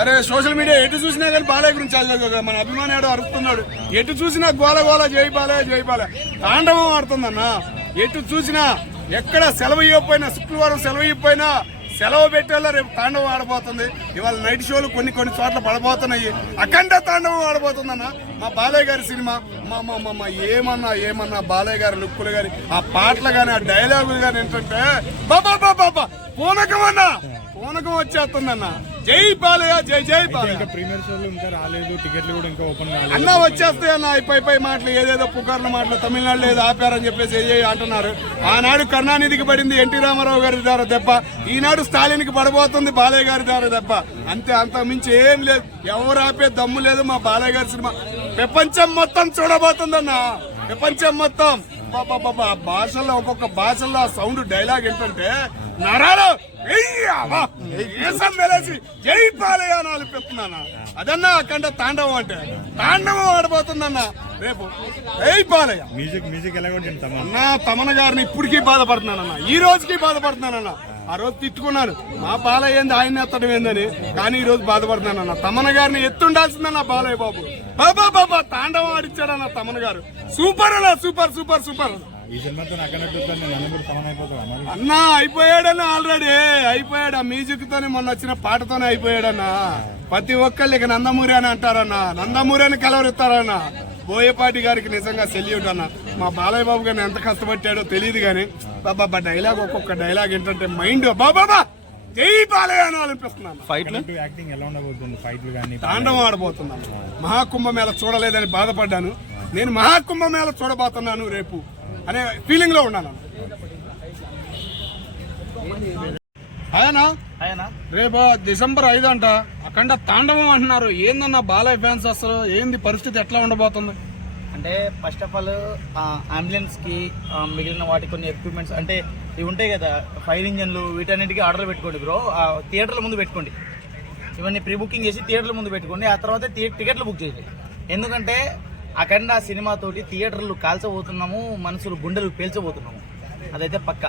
అరే social media ఎటు చూసినా కానీ బాలయ్య గురించి చదివే మన అభిమానాడు అరుస్తున్నాడు ఎటు చూసినా గోల గోల జై బాలయ్య జై బాలయ్య. తాండవం ఆడుతుందన్న. ఎటు చూసినా ఎక్కడ సెలవు ఇవ్వకపోయినా శుక్రవారం సెలవు ఇవ్వకపోయినా సెలవు పెట్టేలా రేపు తాండవం ఆడబోతుంది. ఇవాళ నైట్ షోలు కొన్ని కొన్ని చోట్ల పడబోతున్నాయి. అఖండ తాండవం ఆడబోతుందన్న. మా బాలయ్య గారి సినిమా మా మా మా- ఏమన్నా ఏమన్నా బాలయ్య గారి లుక్కులు కానీ ఆ పాటలు కానీ ఆ డైలాగులు కానీ ఏంటంటే బాబా బాబా బాబా పూనకం అన్న. పూనకం వచ్చేస్తుందన్న. జై బాలయ్య జై జై బాలయ్య ఇంకా ప్రీమియర్ షోలు ఇంకా రాలేదు టికెట్లు కూడా ఇంకా ఓపెన్ కాలేదు. అన్న వచ్చేస్తాయి అన్న పై పై మాటలు ఏదేదో పుకార్ల మాటలు తమిళనాడులో ఏదో ఆపారని చెప్పేసి ఏ అంటున్నారు. ఆనాడు కరుణానిధికి పడింది ఎన్టీ రామారావు గారి ద్వారా దెబ్బ ఈనాడు స్టాలిన్కి పడబోతుంది బాలయ్య గారి ద్వారా దెబ్బ. అంతే అంత మించి ఏం లేదు. ఎవరు ఆపే దమ్ము లేదు మా బాలయ్య గారి సినిమా. ప్రపంచం మొత్తం చూడబోతుందన్న. ప్రపంచం మొత్తం. భాషల్లో ఒక్కొక్క భాషల్లో ఆ సౌండ్ డైలాగ్ ఏంటంటే నరాలు వెలేసి జై బాలయ్య అని అనిపిస్తున్నానా అదన్నా అఖండ తాండవం అంటే. తాండవం ఆడబోతుందన్న. రేపు జై బాలయ్య మ్యూజిక్ మ్యూజిక్ ఎలా అన్న తమన గారిని ఇప్పటికీ బాధపడుతున్నానన్న. ఈ రోజుకి బాధపడుతున్నానన్న. ఆ రోజు తిట్టుకున్నాను మా బాలయ్య ఏంది ఆయన ఎత్తడం ఏందని. కానీ ఈ రోజు బాధపడుతున్నానన్న. తమన గారిని ఎత్తుండాల్సిందన్న బాలయ్య బాబు. బాబా బాబా తాండవం ఆడిచ్చాడన్న తమన గారు. సూపర్ అన్న సూపర్ సూపర్ సూపర్ ఈ సినిమాతో నేను మరి? అన్న అయిపోయాడన్న ఆల్రెడీ. అయిపోయాడు? ఆ మ్యూజిక్ తోనే మొన్న వచ్చిన పాటతోనే అయిపోయాడన్న. ప్రతి ఒక్కళ్ళు ఇక నందమూరి అని అంటారన్న. నందమూరి అని కలవరిస్తారన్న. బోయపాటి గారికి నిజంగా సెల్యూట్ అన్న. మా బాలయ్య బాబు గారిని ఎంత కష్టపట్టాడో తెలియదు కానీ బాబా డైలాగ్ ఒక్కొక్క డైలాగ్ ఏంటంటే మైండ్ బాబా జై బాలయ్య అని అనిపిస్తున్నాను ఫైట్లు యాక్టింగ్ ఎలా ఉండబోతుంది? ఫైట్లు కానీ తాండవం ఆడబోతున్నాను మహాకుంభమేళ చూడలేదని బాధపడ్డాను. నేను మహాకుంభమేళ చూడబోతున్నాను రేపు. అనే ఫీలింగ్లో ఉన్నాను. అదేనా రేపు డిసెంబర్ ఐదు అంట. అఖండ తాండవం అంటున్నారు. ఏందన్న బాలయ్య ఫ్యాన్స్ అసలు? ఏంది పరిస్థితి? ఎట్లా ఉండబోతుంది? అంటే ఫస్ట్ ఆఫ్ ఆల్ అంబులెన్స్కి ఆ, మిగిలిన వాటి కొన్ని ఎక్విప్మెంట్స్ అంటే ఇవి ఉంటాయి కదా ఫైర్ ఇంజన్లు వీటన్నిటికీ ఆర్డర్ పెట్టుకోండి బ్రో థియేటర్ల ముందు పెట్టుకోండి. ఇవన్నీ ప్రీ బుకింగ్ చేసి థియేటర్ల ముందు పెట్టుకోండి. ఆ తర్వాత టికెట్లు బుక్ చేయండి. ఎందుకంటే అఖండ సినిమాతోటి థియేటర్లు కాల్చబోతున్నాము మనసులు గుండెలు పేల్చబోతున్నాము. అదైతే పక్క.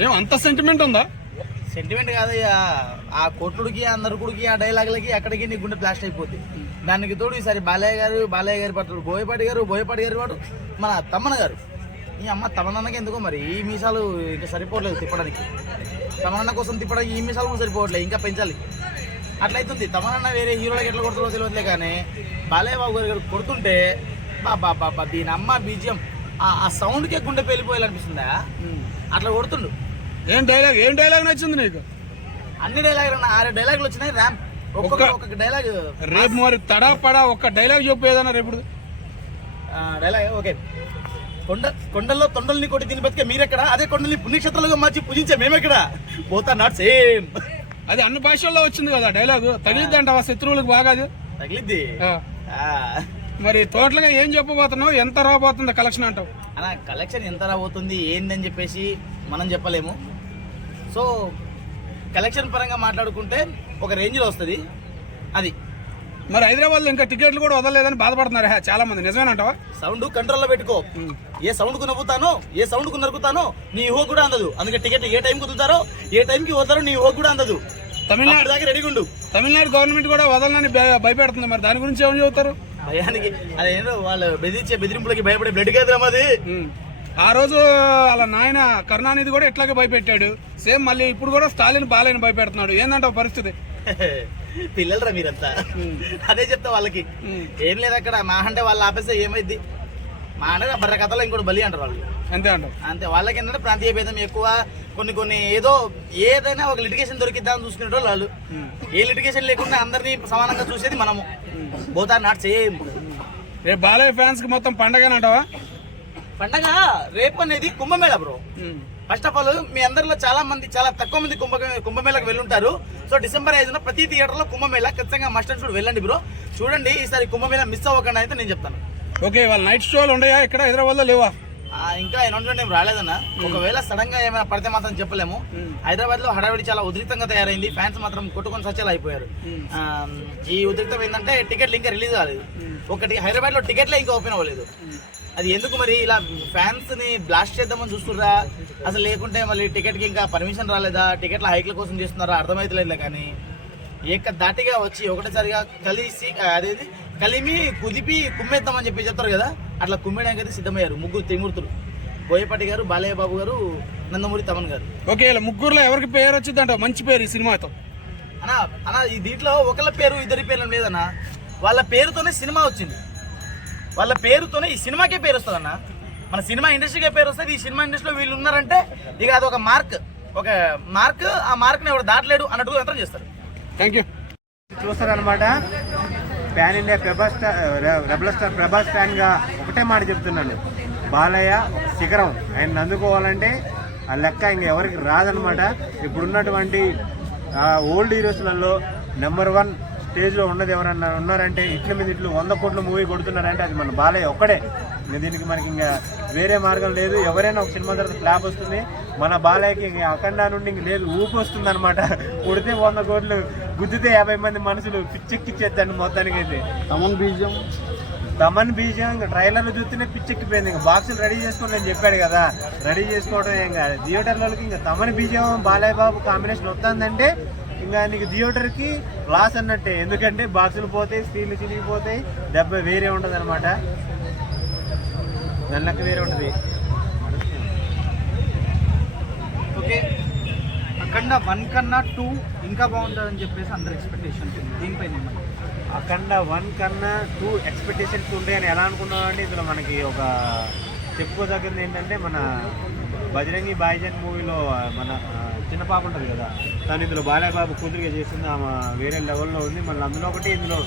ఏం అంత సెంటిమెంట్ ఉందా? సెంటిమెంట్ కాదయ్యా. ఆ కొట్టుడికి ఆ నరుకుడికి ఆ డైలాగులకి అక్కడికి నీ గుండె బ్లాస్ట్ అయిపోద్ది. దానికి తోడు ఈసారి బాలయ్య గారు బాలయ్య గారి పట్టు బోయపాటి గారు బోయపాటి గారి వాడు మన తమ్మన గారు. ఈ అమ్మ తమనన్నకి ఎందుకో మరి ఈ మీసాలు ఇంకా సరిపోవట్లేదు తిప్పడానికి. తమనన్న కోసం తిప్పడానికి ఈ మీసాలు కూడా సరిపోవట్లేదు ఇంకా పెంచాలి. అట్లయితుంది. తమనన్న వేరే హీరోలకి ఎట్లా కొడుతుందో తెలియదులే కానీ బాలయ్య బాబు గారు కొడుతుంటే బాబా బాబా దీని అమ్మ బీజియం. ఆ సౌండ్కే గుండె పేలిపోయాలనిపిస్తుందా? అట్లా కొడుతుండు. ఏం డైలాగ్ ఏం డైలాగ్ నచ్చింది నీకు? అన్ని ఉన్నాయి ఆరు డైలాగులు వచ్చినాయి ర్యాంప్ ఒక్కొక్క ఒక్క- ఒక్కొక్క డైలాగ్ రేపు మరి తడా పడా ఒక్క డైలాగ్ చెప్పు ఏదన్నా రేపు డైలాగ్ ఓకే. కొండ కొండల్లో తొండల్ని కొట్టి తిని బతికే మీరెక్కడ? అదే కొండల్ని పుణ్యక్షేత్రాలుగా మార్చి పూజించే మేమెక్కడ? పోతా నాట్ సేమ్. అది అన్ని భాషల్లో వచ్చింది కదా డైలాగ్ తగిలిద్ది అంటావా? శత్రువులకు బాగా అది తగిలిద్ది. మరి టోటల్గా ఏం చెప్పబోతున్నావు? ఎంత రాబోతుంది కలెక్షన్ అంటావు? అలా కలెక్షన్ ఎంత రాబోతుంది ఏందని చెప్పేసి మనం చెప్పలేము. సో కలెక్షన్ పరంగా మాట్లాడుకుంటే ఒక రేంజ్లో వస్తుంది. అది. మరి హైదరాబాద్లో ఇంకా టికెట్లు కూడా వదలలేదని బాధపడుతున్నారు. హే, చాలా మంది. నిజమేనంటావా? సౌండ్ కంట్రోల్లో పెట్టుకో. ఏ సౌండ్కు నవ్వుతానో ఏ సౌండ్కు నరుకుతానో నీ ఊహ కూడా అందదు. అందుకే టికెట్ ఏ టైం కుదురుతారో ఏ టైంకి వస్తారో నీ ఊహ కూడా అందదు. తమిళనాడు దాకా రెడీగా ఉండు తమిళనాడు గవర్నమెంట్ కూడా వదలని భయ- భయపెడుతుంది. మరి దాని గురించి ఏమని చెబుతారు? భయానికి అదేంటో వాళ్ళు బెదిరించే బెదిరింపులకి భయపడే బ్లడ్ కాదురా మాది. ఆ రోజు వాళ్ళ నాయన కరుణానిధి కూడా ఇట్లాగే భయపెట్టాడు. సేమ్ మళ్ళీ ఇప్పుడు కూడా స్టాలిన్ బాలయ్యని భయపెడుతున్నాడు. ఏందంటావు పరిస్థితి? పిల్లలరా మీరంతా? అదే చెప్తా వాళ్ళకి. ఏం లేదు అక్కడ మా అంటే వాళ్ళు ఆపేస్తే ఏమైంది మా అంటే బర్ర కథలో ఇంకోటి బలి అంటారు వాళ్ళు. అంతే అంటావు అంతే వాళ్ళకి ఏంటంటే ప్రాంతీయ భేదం ఎక్కువ. కొన్ని కొన్ని ఏదో ఏదైనా ఒక లిటిగేషన్ దొరికిద్దామని చూసుకునే వాళ్ళు. ఏ లిటిగేషన్ లేకుండా అందరినీ సమానంగా చూసేది మనము. బోతా నాట్ సేమ్. రేపు బాలయ్య ఫ్యాన్స్కి మొత్తం పండగనంటావా పండగ రేపు అనేది Kumbhamela bro. First of all మీ అందరిలో చాలా మంది చాలా తక్కువ మంది కుంభ కుంభమేళకు వెళ్ళుంటారు. సో డిసెంబర్ ఐదున ప్రతి థియేటర్లో కుంభమేళ ఖచ్చితంగా మస్ట్ అండ్ షుడ్ వెళ్ళండి బ్రో. చూడండి ఈసారి కుంభమేళ మిస్ అవ్వకుండా అయితే నేను చెప్తాను. ఓకే వాళ్ళ నైట్ షోలు ఉన్నాయా ఇక్కడ హైదరాబాద్లో లేవా? ఇంకా అనౌన్స్మెంట్ ఏం రాలేదన్న. ఒకవేళ సడన్గా ఏమైనా పడితే మాత్రం చెప్పలేము. హైదరాబాద్లో హడావిడి చాలా ఉధృతంగా తయారైంది. ఫ్యాన్స్ మాత్రం కొట్టుకొని సచ్చేలా అయిపోయారు. ఈ ఉధృతం ఏంటంటే టికెట్లు ఇంకా రిలీజ్ కాలేదు. ఒకటి హైదరాబాద్లో టికెట్లే ఇంకా ఓపెన్ అవ్వలేదు. అది ఎందుకు మరి ఇలా ఫ్యాన్స్ని బ్లాస్ట్ చేద్దామని చూస్తుర్రా? అసలు లేకుంటే మళ్ళీ టికెట్కి ఇంకా పర్మిషన్ రాలేదా? టికెట్ల హైక్ల కోసం చేస్తున్నారా? అర్థమైతలేదులే కానీ. ఏకధాటిగా వచ్చి ఒకటేసారిగా కలిసి అదేది? కలిమి కుదిపి కుమ్మేద్దామని చెప్పి చెప్తారు కదా. అట్లా కుమ్మేయడానికి అయితే సిద్ధమయ్యారు ముగ్గురు త్రిమూర్తులు బోయపాటి గారు బాలయ్య బాబు గారు నందమూరి తమన్ గారు. ఓకే ఇలా ముగ్గురులో ఎవరికి పేరు వచ్చిందంట? మంచి పేరు ఈ సినిమాతో అన్న అన్న ఈ దీంట్లో ఒకళ్ళ పేరు ఇద్దరి పేర్లు లేదన్న. వాళ్ళ పేరుతోనే సినిమా వచ్చింది. వాళ్ళ పేరుతోనే ఈ సినిమాకే పేరు వస్తుంది అన్న. మన సినిమా ఇండస్ట్రీకే పేరు వస్తుంది. ఈ సినిమా ఇండస్ట్రీలో వీళ్ళు ఉన్నారంటే ఇక అది ఒక మార్క్. ఒక మార్క్ ఆ మార్క్ని ఎవరు దాటలేడు అన్నట్టుగా యంత్రం చేస్తారు. Thank you చూస్తారనమాట pan India Prabhas star rebel star Prabhas ఫ్యాన్గా ఒకటే మాట చెప్తున్నాను. బాలయ్య ఒక శిఖరం. ఆయన అందుకోవాలంటే ఆ లెక్క ఇంక ఎవరికి రాదనమాట ఇప్పుడున్నటువంటి ఓల్డ్ హీరోస్లలో నెంబర్ వన్ స్టేజ్లో ఉన్నది ఎవరన్నా ఉన్నారంటే ఇట్ల మీద ఇట్లు వంద కోట్ల మూవీ కొడుతున్నారంటే అది మన బాలయ్య ఒక్కడే. దీనికి మనకి ఇంకా వేరే మార్గం లేదు. ఎవరైనా ఒక సినిమా తర్వాత ఫ్లాప్ వస్తుంది. మన బాలయ్యకి ఇంకా అఖండ నుండి ఇంక లేదు ఊపి వస్తుంది అనమాట కొడితే వంద కోట్లు గుద్దితే యాభై మంది మనుషులు పిచ్చెక్కిచ్చేద్దండి మొత్తానికి అయితే తమన్ బీజం. దమన్ బీజం ఇంకా ట్రైలర్లు చూస్తేనే పిచ్చెక్కిపోయింది. ఇంకా బాక్సులు రెడీ చేసుకోండి నేను చెప్పాడు కదా. రెడీ చేసుకోవడం ఏం కాదు. థియేటర్లకి ఇంకా తమన్ బీజం బాలయ్య బాబు కాంబినేషన్ వస్తుందంటే ఇంకా నీకు థియేటర్కి లాస్ అన్నట్టే. ఎందుకంటే బాక్సులు పోతాయి స్క్రీన్లు చిరిగిపోతాయి దెబ్బ వేరే ఉంటుంది అనమాట వేరే ఉంటుంది. ఓకే. అఖండ వన్ కన్నా టూ ఇంకా బాగుంటుందని చెప్పేసి అందరు ఎక్స్పెక్టేషన్ దీనిపైన అఖండ వన్ కన్నా టూ ఎక్స్పెక్టేషన్స్ ఉంటాయని ఎలా అనుకున్నాం అంటే ఇందులో మనకి ఒక చెప్పుకోదగ్గది ఏంటంటే మన బజరంగి బాయిజన్ మూవీలో మన చిన్న పాప ఉంటుంది కదా తను ఇందులో బాలయ్యబాబు కూతురుగా చేసింది ఆమె వేరే లెవెల్లో ఉంది. మళ్ళీ అందులో ఒకటి ఇందులో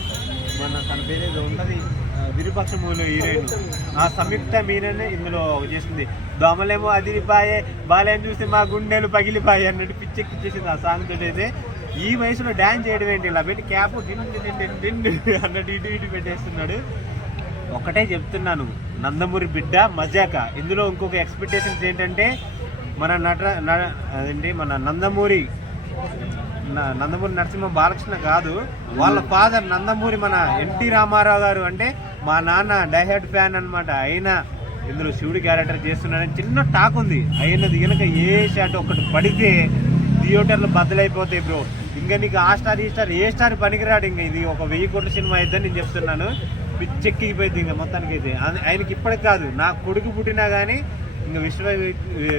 మన తన పేరు ఏదో ఉంటుంది. విరూపాక్ష మూవీలో హీరోయిన్ ఆ సంయుక్త మీననే ఇందులో చేసింది. దోమలేమో అదిరిపాయే బాలేని చూసి మా గుండెలు పగిలిపాయి అన్నట్టు పిచ్చెక్కిచ్చేసింది ఆ సాంగ్ తోటి అయితే. ఈ వయసులో డ్యాన్స్ చేయడం ఏంటి? ఇలా పెట్టి క్యాప్ డిండి అన్నట్టు ఇటు ఇటు పెట్టేస్తున్నాడు. ఒకటే చెప్తున్నాను నందమూరి బిడ్డ మజాక. ఇందులో ఇంకొక ఎక్స్పెక్టేషన్స్ ఏంటంటే మన నట న- అదేంటి? మన నందమూరి నందమూరి నరసింహ బాలకృష్ణ కాదు వాళ్ళ ఫాదర్ నందమూరి మన ఎన్టీ రామారావు గారు అంటే మా నాన్న డైహెడ్ ఫ్యాన్ అన్నమాట. అయినా ఇందులో శివుడి క్యారెక్టర్ చేస్తున్నాడని చిన్న టాక్ ఉంది. అయినది కనుక ఏ షాట్ ఒకటి పడితే థియేటర్లు బద్దలైపోతాయి బ్రో ఇంకా నీకు ఆ స్టార్ ఈ స్టార్ ఏ స్టార్ పనికిరాడు ఇంకా? ఇది ఒక వెయ్యి కోట్ల సినిమా అయిద్దని నేను చెప్తున్నాను. పిచ్చెక్కిపోయింది ఇంకా మొత్తానికి అయితే ఆయన- ఆయనకి ఇప్పటికి కాదు. నా కొడుకు పుట్టినా కానీ ఇంకా విశ్వ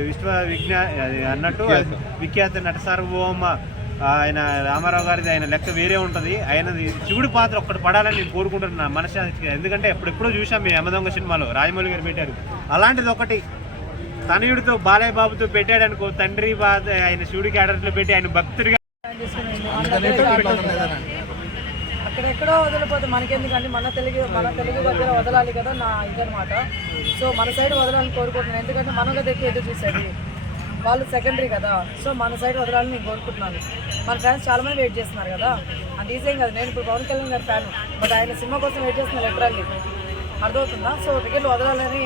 విశ్వ విజ్ఞా అన్నట్టు విఖ్యాత. నట సార్వభౌమ ఆయన రామారావు గారిది ఆయన లెక్క వేరే ఉంటుంది. ఆయనది శివుడి పాత్ర ఒక్కటి పడాలని నేను కోరుకుంటున్నా మనశాంతిగా ఎందుకంటే ఎప్పుడెప్పుడో చూసాం మీ యమదొంగ సినిమాలో రాజమౌళి గారు పెట్టారు. అలాంటిది ఒకటి తనయుడితో బాలయ్య బాబుతో పెట్టాడు అనుకో తండ్రి బాధ ఆయన శివుడికి క్యారెక్టర్లో పెట్టి ఆయన భక్తుడిగా అక్కడెక్కడో వదిలిపోతే మనకెందుకండి? మన తెలుగు మన తెలుగు దగ్గర వదలాలి కదా నా ఇదనమాట సో మన సైడ్ వదలాలని కోరుకుంటున్నాను ఎందుకంటే మనలో దగ్గర ఎదురు చూసేది వాళ్ళు సెకండరీ కదా. సో మన సైడ్ వదలాలని నేను కోరుకుంటున్నాను. మన ఫ్యాన్స్ చాలా మంది వెయిట్ చేస్తున్నారు కదా. అది ఈజీ కాదు. నేను ఇప్పుడు పవన్ కళ్యాణ్ గారి ఫ్యాన్. బట్ ఆయన సినిమా కోసం వెయిట్ చేస్తున్నారు లిటరల్లీ అర్థమవుతుందా? సో టికెట్లు వదలాలని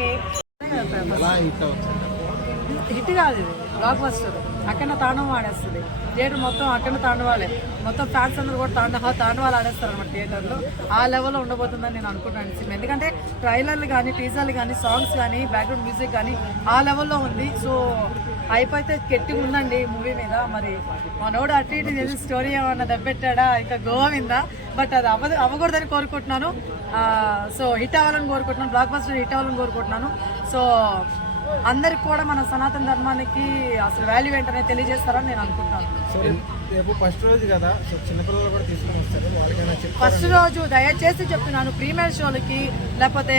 హిట్ కాదు ఇది. బ్లాక్ బస్టర్ అక్కడ తాండవం ఆడేస్తుంది. థియేటర్ మొత్తం అక్కడ తాండవాలే. మొత్తం ఫ్యాన్స్ అందరూ కూడా తాండవ తాండవాలు ఆడేస్తారు అనమాట థియేటర్లో. ఆ లెవెల్లో ఉండబోతుందని నేను అనుకుంటున్నాను సినిమా. ఎందుకంటే ట్రైలర్లు కానీ టీజర్లు కానీ సాంగ్స్ కానీ బ్యాక్గ్రౌండ్ మ్యూజిక్ కానీ ఆ లెవెల్లో ఉంది. సో అయిపోతే గట్టిగా ఉందండి మూవీ మీద. మరి మనోడు అటు ఇటు తెలిసి స్టోరీ ఏమన్నా దెబ్బెట్టాడా? ఇంకా గోవిందా బట్ అది అవ్వదు అవ్వకూడదని కోరుకుంటున్నాను. సో హిట్ అవ్వాలని కోరుకుంటున్నాను. బ్లాక్ బస్టర్ హిట్ అవ్వాలని కోరుకుంటున్నాను. సో అందరికి కూడా మన సనాతన ధర్మానికి అసలు వాల్యూ ఏంటనే తెలియజేస్తారని నేను అనుకుంటున్నాను ఫస్ట్ రోజు కదా చిన్నపిల్లలు కూడా తీసుకుని వస్తారు ఫస్ట్ రోజు దయచేసి చెప్తున్నాను ప్రీమియర్ షోలకి లేకపోతే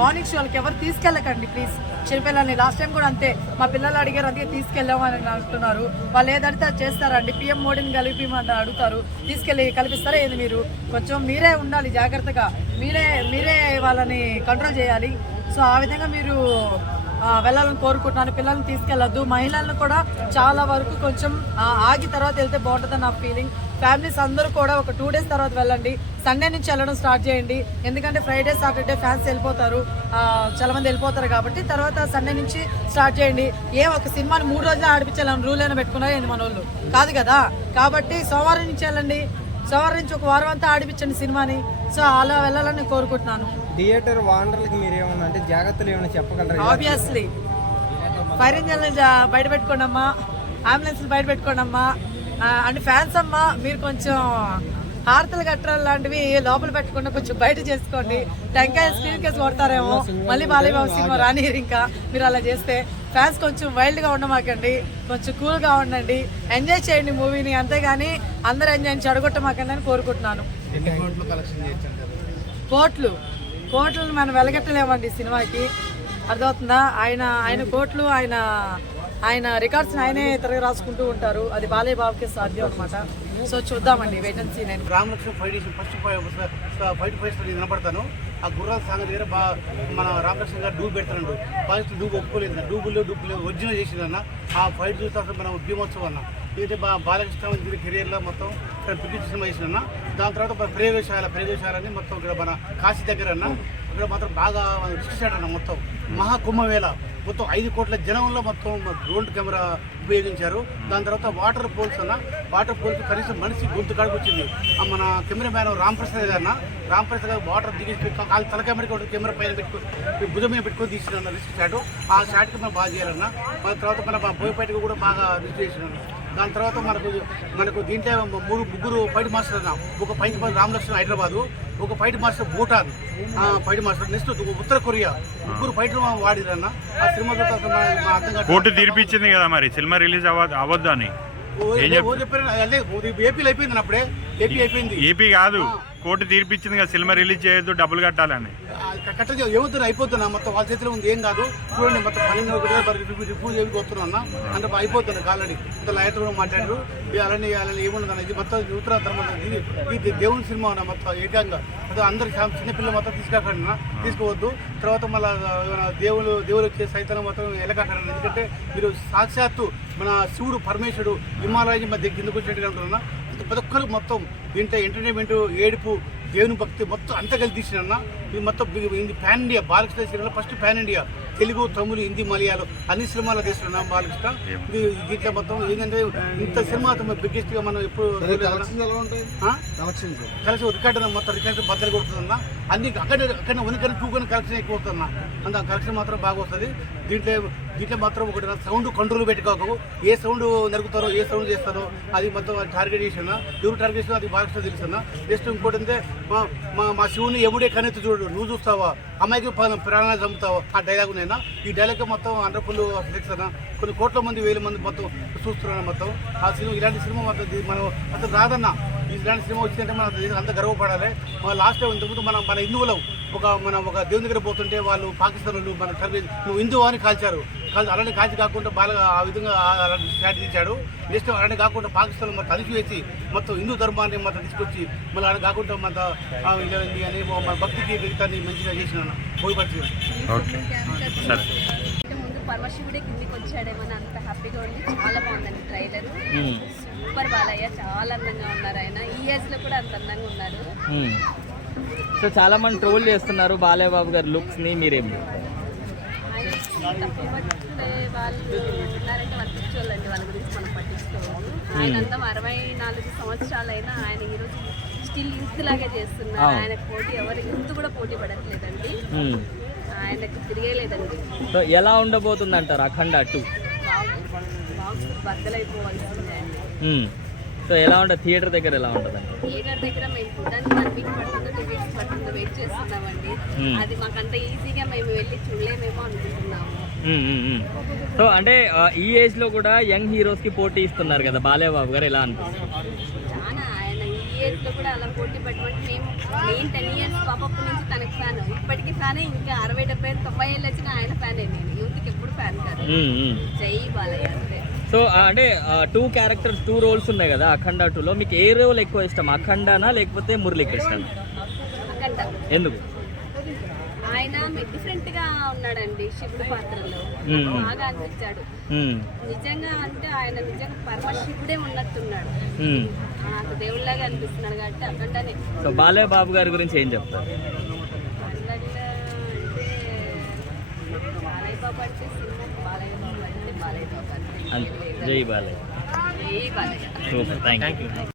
మార్నింగ్ షోలకి ఎవరు తీసుకెళ్ళకండి ప్లీజ్ చిన్నపిల్లల్ని లాస్ట్ టైం కూడా అంతే. మా పిల్లలు అడిగారు అందుకే తీసుకెళ్ళామని అంటున్నారు. వాళ్ళు ఏదంటే అది చేస్తారండి. పిఎం మోడీని కలిపిమంట అడుగుతారు. తీసుకెళ్ళి కల్పిస్తారా ఏది మీరు? కొంచెం మీరే ఉండాలి జాగ్రత్తగా. మీరే మీరే వాళ్ళని కంట్రోల్ చేయాలి. సో ఆ విధంగా మీరు వెళ్ళాలని కోరుకుంటున్నాను. పిల్లల్ని తీసుకెళ్ళొద్దు. మహిళలను కూడా చాలా వరకు కొంచెం ఆగి తర్వాత వెళ్తే బాగుంటుందని నా ఫీలింగ్ ఫ్యామిలీస్ అందరూ కూడా ఒక టూ డేస్ తర్వాత వెళ్ళండి. సండే నుంచి వెళ్ళడం స్టార్ట్ చేయండి. ఎందుకంటే ఫ్రైడే సాటర్డే ఫ్యాన్స్ వెళ్ళిపోతారు. చాలా మంది వెళ్ళిపోతారు కాబట్టి తర్వాత సండే నుంచి స్టార్ట్ చేయండి. ఏ ఒక సినిమాని మూడు రోజులు ఆడిపించాలని రూల్ అయినా పెట్టుకున్నారు మన వాళ్ళు కాదు కదా? కాబట్టి సోమవారం నుంచి వెళ్ళండి. సోమవారం నుంచి ఒక వారం అంతా ఆడిపించండి సినిమాని. సో అలా వెళ్ళాలని నేను కోరుకుంటున్నాను. థియేటర్ వాండర్లకి మీరు ఏమన్నా అంటే జాగ్రత్తలు ఏమైనా చెప్పగలరా? ఆబ్వియస్లీ ఫైర్ ఇంజన్ బయట పెట్టుకోండి అమ్మా అంబులెన్స్ బయట పెట్టుకోండి అమ్మా ఆ, అంటే ఫ్యాన్స్ అమ్మ మీరు కొంచెం హారతలు కట్టడం లాంటివి లోపల పెట్టకుండా కొంచెం బయట చేసుకోండి. టెంకాయ స్క్రీన్ కేసు కొడతారేమో. మళ్ళీ బాలయ్యబాబు సినిమా రానియరు ఇంకా. మీరు అలా చేస్తే ఫ్యాన్స్ కొంచెం వైల్డ్గా ఉండమాకండి. కొంచెం కూల్గా ఉండండి. ఎంజాయ్ చేయండి మూవీని. అంతేగాని అందరూ ఎంజాయ్ చెడగొట్టమాకండి అని కోరుకుంటున్నాను. కోట్లు కోట్లను మనం వెలగట్టలేమండి సినిమాకి. అర్థమవుతుందా? ఆయన ఆయన కోట్లు ఆయన ఆయన రికార్డ్స్ ఆయనే తిరగ రాసుకుంటూ ఉంటారు. అది బాలయ్య బాబుకి సాధ్యం అనమాట సో చూద్దామండి వెయిట్ అండ్ సీ నేను. రామలక్ష్మణ్ ఫైట్ చేసి ఫస్ట్ ఫైట్ ఫైట్ నేను వినపడతాను ఆ గుర్రాల సాంగ దగ్గర బా మన రామలక్ష్మణ్ గారు డూబు పెడతాడు. ఫస్ట్ డూబు ఒప్పుకోలేదు డూబులు డూబులు ఒరిజినల్ చేసిందన్న ఆ ఫైట్ చూస్తే అసలు మనం భీమోత్సవం అన్న. ఇది బా బాలకృష్ణ కెరియర్లో మొత్తం ఇక్కడ బిగ్గి సినిమా చేసిన దాని తర్వాత మన ప్రయోగశాల ప్రయోగశాలని మొత్తం ఇక్కడ మన కాశీ దగ్గర అన్న. ఇక్కడ మాత్రం బాగా రిజిస్టర్డ్ అన్న మొత్తం. మహాకుంభమేళ మొత్తం ఐదు కోట్ల జనంలో మొత్తం డ్రోన్ కెమెరా ఉపయోగించారు. దాని తర్వాత వాటర్ పోల్స్ అన్న వాటర్ పోల్స్ కనీసం మనిషి గొంతు కాడికి వచ్చింది. ఆ మన కెమెరా మ్యాన్ రామ్ ప్రసాద్ గారు గారు వాటర్ దిగి కాలు తల కెమెరా కెమెరా పైన పెట్టుకొని భుజం మీద పెట్టుకొని తీసిన రిస్క్ షాట్. ఆ షాట్కి మనం బాగా చేయాలన్న మన తర్వాత మన బోయపేటకు కూడా బాగా రిస్క్ చేసిన దాని తర్వాత మనకు మనకు దీంట్లో మూడు ముగ్గురు ఫైట్ మాస్టర్ అన్న. ఒక ఫైట్ రామలక్ష్మణ్ హైదరాబాదు ఒక fight master Bhutan fight master next ఉత్తర కొరియా. ముగ్గురు ఫైట్లు వాడిరన్న. ఆ సినిమా చూస్తే. కోర్టు తీర్పిచ్చింది కదా మరి. సినిమా రిలీజ్ అవ్వదు అవ్వద్దు అని ఓ- ఏం ఓ చెప్తారు? చెప్పారు? అదే ఏపీలో అయిపోయింది అప్పుడే ఏపీ అయిపోయింది. ఏపీ కాదు. కోర్టు తీర్పిచ్చింది కదా. సినిమా రిలీజ్ చేయొద్దు డబ్బులు కట్టాలని. కట్ట ఏమవుతున్నా అయిపోతున్నా మొత్తం వాళ్ళ చేతిలో ఉంది. ఏం కాదు. చూడండి మొత్తం పన్నెండు ఒకటి రిపూజ్ రివ్యూ ఏమి వస్తున్నా అంటే అయిపోతుంది ఆల్రెడీ ఇంత లైట్ కూడా మాట్లాడారు. అలానే అలానే ఏముండదు ఇది మొత్తం ఉత్తర ధర్మం ఇది. దేవుని సినిమా ఉన్నా మొత్తం ఏకంగా. అదే అందరు చిన్నపిల్లలు మొత్తం తీసుకెళ్ళండి తీసుకోవద్దు తర్వాత మళ్ళీ దేవుడు దేవుడు వచ్చే సైతం మొత్తం ఎలకట్టండి ఎందుకంటే మీరు సాక్షాత్తు మన శివుడు పరమేశ్వరుడు హిమాలయం మధ్య కిందకు వచ్చినట్టుగా ఉంటున్నా ప్రతి ఒక్కరు మొత్తం దీంట్లో ఎంటర్టైన్మెంట్ ఏడుపు దేవుని భక్తి మొత్తం అంతా కలిసి తీసిన ఇది మొత్తం పాన్ ఇండియా బాలకృష్ణ సినిమాలో first pan India. Telugu Tamil Hindi Malayalam అన్ని సినిమాలు తీస్తున్నాం బాలకృష్ణ. ఇది దీంట్లో మొత్తం ఏంటంటే ఇంత సినిమా బిగ్గెస్ట్గా మనం ఎప్పుడు ఆ? కలిసి రికార్డు మొత్తం రికార్డు బద్దలు కొడుతుందన్న. అన్ని అక్కడ అక్కడ వన్ కన్నా టూ కన్నా కలెక్షన్ ఎక్కువ వస్తుందన్న అంత కలెక్షన్ మాత్రం బాగా వస్తుంది. దీంట్లో దీంట్లో మాత్రం ఒకటి సౌండ్ కంట్రోల్ పెట్టుకోకు. ఏ సౌండ్ నరుకుతారో ఏ సౌండ్ చేస్తారో అది మొత్తం టార్గెట్ చేసినా ఎవరు టార్గెట్ చేసినా అది బాగా తెలుసు నెక్స్ట్ ఇంకోటి అంటే మా మా మా శివుని ఎవడే కనెత్తి చూడు నువ్వు చూస్తావా? అమ్మాయికి ప్రాణాలు చంపుతావా? ఆ డైలాగ్ నేనా? ఈ డైలాగ్ మొత్తం అండర్ఫుల్ సెలెక్స్ అన్న కొన్ని కోట్ల మంది వేల మంది మొత్తం చూస్తున్నాను మొత్తం? ఆ సినిమా ఇలాంటి సినిమా మొత్తం మనం అసలు రాదన్న. ఇలాంటి సినిమా వచ్చిందంటే మన అంత గర్వపడాలి. మన లాస్ట్ టైం ఇంతకుముందు మనం మన హిందువులం. ఒక మనం ఒక దేవుని దగ్గర పోతుంటే వాళ్ళు పాకిస్తాన్ వాళ్ళు మన టర్బీ నువ్వు హిందువు అని కాల్చారు. కాల్ అలాంటి కాల్చి కాకుండా బాగా ఆ విధంగా స్ట్రాటజీ ఇచ్చాడు నెక్స్ట్ అలాంటి కాకుండా పాకిస్తాన్ మొత్తం అలిసి వేసి మొత్తం హిందూ ధర్మాన్ని మొత్తం తీసుకొచ్చి మళ్ళీ అలా కాకుండా మన అని మన భక్తికి గీతాన్ని మంచిగా చేసిన పోయిపరిచి ఓకే. సరే. అంటే ముందు పరమశివుడే కిందికి వచ్చాడేమని అంత హ్యాపీగా ఉంది చాలా బాగుందండి ట్రైలర్ సూపర్ బాలయ్య చాలా అందంగా ఉన్నారు ఆయన. ఈ ఏజ్లో కూడా అంత అందంగా ఉన్నారు. సో చాలా మంది ట్రోల్ చేస్తున్నారు బాలయ్య బాబు గారి లుక్స్ని మీరేం ఆయన తక్కువ పట్టే వాళ్ళు ఉన్నారంటే వాళ్ళు పిచ్చోళ్ళండి వాళ్ళ గురించి మనం పట్టించుకోవద్దు ఆయన అందం అరవై నాలుగు సంవత్సరాలైనా ఆయన ఈరోజు స్టిల్ ఇంతలాగే చేస్తున్నారు. ఆయనకు పోటీ ఎవరు ఇంత కూడా పోటీ పడట్లేదండి. ఆయనకు తిరిగేలేదండి. సో ఎలా ఉండబోతుంది అంటారు అఖండ టూ బాక్స్ బద్దలైపోవాల్సిందే. అండి సో ఎలా ఉంటుంది? థియేటర్ దగ్గర ఎలా ఉంటుంది థియేటర్ దగ్గర మేము చూడడానికి పడుతుందో వెయిట్ చేస్తున్నామండి. అది మాకంత ఈజీగా మేము వెళ్ళి చూడలేమేమో అనుకుంటున్నాము. సో అంటే ఈ ఏజ్లో కూడా యంగ్ హీరోస్కి పోటీ ఇస్తున్నారు కదా బాలయ్య బాబు గారు ఎలా అనిపిస్తుంది? చాలా ఆయన ఈ ఏజ్లో కూడా అలా పోటీ పెట్టమంటే మేము నేను టెన్ ఇయర్స్ పాపప్ నుంచి తనకి ఫ్యాన్ ఇప్పటికీ ఫ్యానే ఇంకా అరవై డెబ్బై తొంభై ఏళ్ళు వచ్చిన ఆయన ఫ్యానే నేను. యూత్కి ఎప్పుడు ఫ్యాన్ కాదు. జై బాలయ్య సో అంటే టూ క్యారెక్టర్స్ టూ రోల్స్ ఉన్నాయి కదా అఖండ టూలో మీకు ఏ రోల్ ఎక్కువ ఇష్టం అఖండానా లేకపోతే మురళీకృష్ణ ఎందుకు? ఆయన డిఫరెంట్గా ఉన్నాడండి శివుడు పాత్రలో. బాగా అనిపించాడు. నిజంగా అంటే ఆయన నిజంగా పరమశివుడే ఉన్నట్టున్నాడు. నాకు దేవుళ్ళగా అనిపిస్తున్నాడు కాబట్టి అఖండనే. సో బాలయ్య బాబు గారి గురించి ఏం చెప్తారు? అంటే బాలయ్య బాబు అంటే సినిమా బాలయ్య బాబు అంటే బాలయ్య బాబు అంతే. జై బాలయ్య. జై బాలయ్య. సూపర్. Thank you